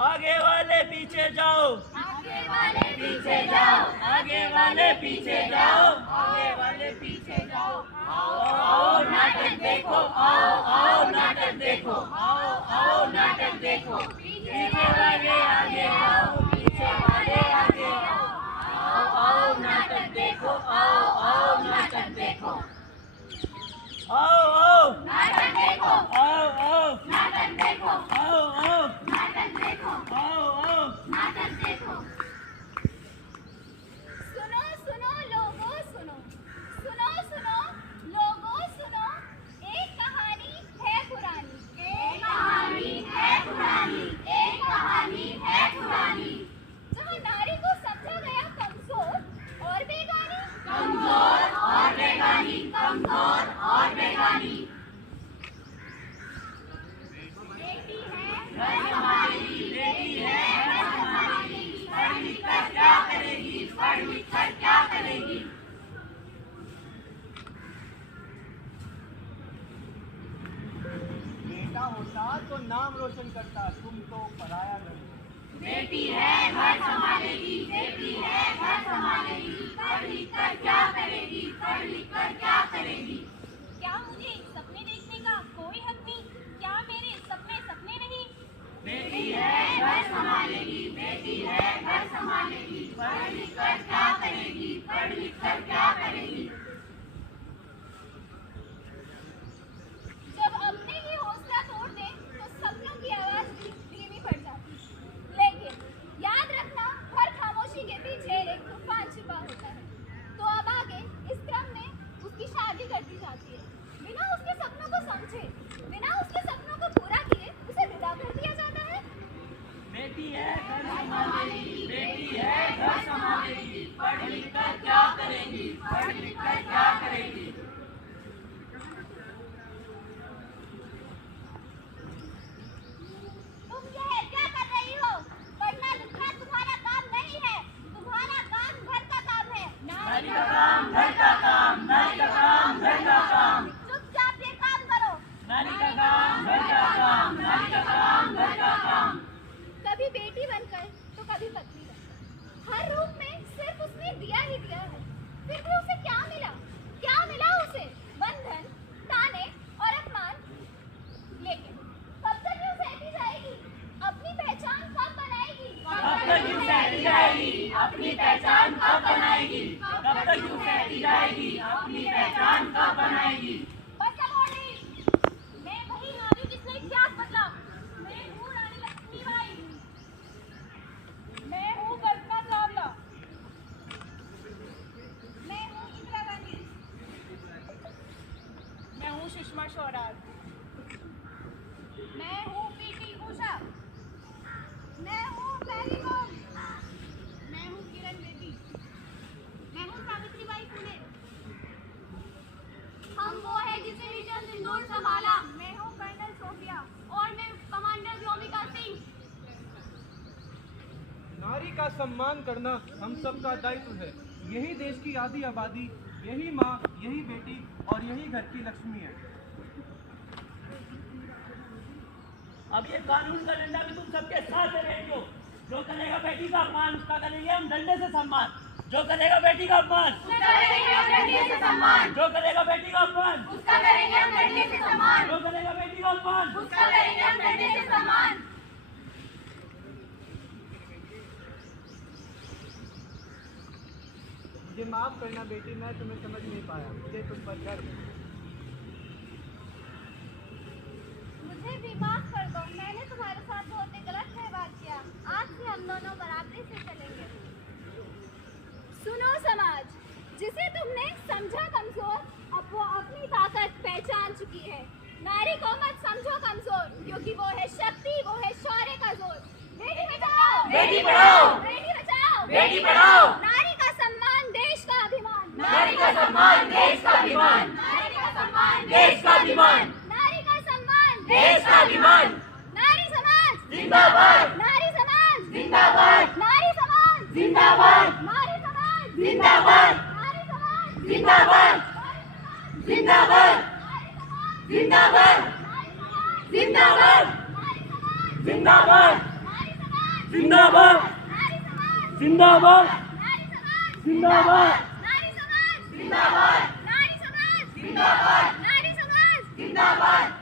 आगे वाले पीछे जाओ, आगे वाले पीछे जाओ, आगे वाले पीछे जाओ, आगे वाले पीछे जाओ। आओ नाटक देखो, आओ नाटक देखो, आओ नाटक देखो। पीछे वाले आगे आओ, पीछे वाले आगे आओ, आओ नाटक देखो, आओ नाटक देखो। आओ नाटक देखो, आओ नाटक देखो, आओ नाटक देखो, आओ नाटक देखो। सुनो सुनो लोगों सुनो, सुनो सुनो लोगों सुनो, एक कहानी है पुरानी, एक कहानी है पुरानी, एक कहानी है पुरानी। जहाँ नारी को समझा गया कमजोर और बेगानी, कमजोर और बेगानी, कमजोर और बेगानी। बेटी है घर संभालेगी, बेटी है घर संभालेगी, पढ़ लिख कर क्या करेगी, पढ़ लिख कर क्या करेगी। बेटा होता तो नाम रोशन करता, तुम तो पराया नहीं। बेटी है घर संभालेगी, बेटी है घर संभालेगी, पढ़ लिख कर क्या करेगी, पढ़ लिख कर क्या करेगी। क्या मुझे सपने देखने का कोई हक नहीं, क्या मेरे सपने सपने नहीं। बेटी है घर संभालेगी, बेटी है घर संभालेगी, पढ़ लिख कर क्या करेगी, पढ़ लिख कर क्या करेगी। जब अपने ही हौसला तोड़ दे तो सपनों की आवाज भी धीमी पड़ जाती, लेकिन याद रखना हर खामोशी के पीछे एक तूफान छिपा होता है। तो अब आगे इस क्रम में उसकी शादी कर दी जाती है, बिना उसके सपनों को समझे, बिना उसके सपनों को पूरा किए उसे विदा कर दिया जाता है। बेटी है घर संभालेगी, बेटी है घर संभालेगी, पढ़ लिख कर क्या करेगी, पढ़ लिख कर क्या करेगी। तुम ये क्या कर रही हो? पढ़ना लिखना तुम्हारा काम नहीं है, तुम्हारा काम घर का काम है। नारी का काम घर का काम, नारी का काम घर का काम, चुपचाप ये काम करो। नारी का काम घर का काम, नारी का काम घर का काम। कभी बेटी बनकर तो कभी पत्नी बनकर, हर रूप में सिर्फ उसने दिया ही दिया है। फिर भी उसे क्या मिला? क्या मिला उसे? बंधन, ताने और अपमान। लेकिन कब तक यूं सहती जाएगी? अपनी पहचान कब बनाएगी? कब तक यूं सहती जाएगी, अपनी पहचान कब बनाएगी, कब तक यूं सहती जाएगी, अपनी पहचान कब बनाएगी। बस अब और नहीं। मैं वही नारी जिसने इतिहास बदला। मैं हूँ रानी लक्ष्मीबाई। मैं हूँ कल्पना चावला। मैं हूँ इंदिरा गांधी। मैं हूँ सुषमा स्वराज। मैं हूँ पीटी उषा। मैं हूँ मैरी कॉम। मैं हूँ किरण बेदी। मैं हूँ सावित्रीबाई फुले। हम वो है जिसे मिशन सिंदूर संभाला। मैं हूँ कर्नल सोफिया और मैं कमांडर व्योमिका सिंह। नारी का सम्मान करना हम सबका दायित्व है। यही देश की आधी आबादी, यही माँ, यही बेटी और यही घर की लक्ष्मी है। अब ये कानून का डंडा भी तुम सबके साथ है बेटियों। जो करेगा बेटी का अपमान उसका करेंगे हम डंडे से सम्मान। जो करेगा बेटी का अपमान धरने से सम्मान, जो करेगा बेटी का अपमान, उसका करेंगे हम धरने से सम्मान, जो करेगा बेटी का अपमान, उसका करेंगे हम धरने से सम्मान। मुझे माफ करना बेटी, मैं तुम्हें समझ नहीं पाया, मुझे तुम पर गर्व है। मुझे भी माफ कर दो, मैंने तुम्हारे साथ बहुत ही गलत व्यवहार किया। आज से हम दोनों बराबरी से चलेंगे। सुनो समाज, जिसे तुमने समझा कमजोर, अब वो अपनी ताकत पहचान चुकी है। नारी को मत समझो कमजोर, क्योंकि वो है शक्ति, वो है शौर्य का जोर। बेटी बचाओ, बेटी पढ़ाओ, बेटी बचाओ, बेटी पढ़ाओ। नारी का सम्मान देश का अभिमान, नारी का सम्मान देश का अभिमान, नारी का सम्मान देश का अभिमान, नारी का सम्मान देश का अभिमान। नारी समाज जिंदाबाद, नारी समाज जिंदाबाद, नारी समाज जिंदाबाद, नारी समाज जिंदाबाद, नारी समाज जिंदाबाद, जिंदाबाद, जिंदाबाद, जिंदाबाद, जिंदाबाद, जिंदाबाद, जिंदाबाद, जिंदाबाद, नारी समाज जिंदाबाद, नारी समाज जिंदाबाद, नारी समाज जिंदाबाद।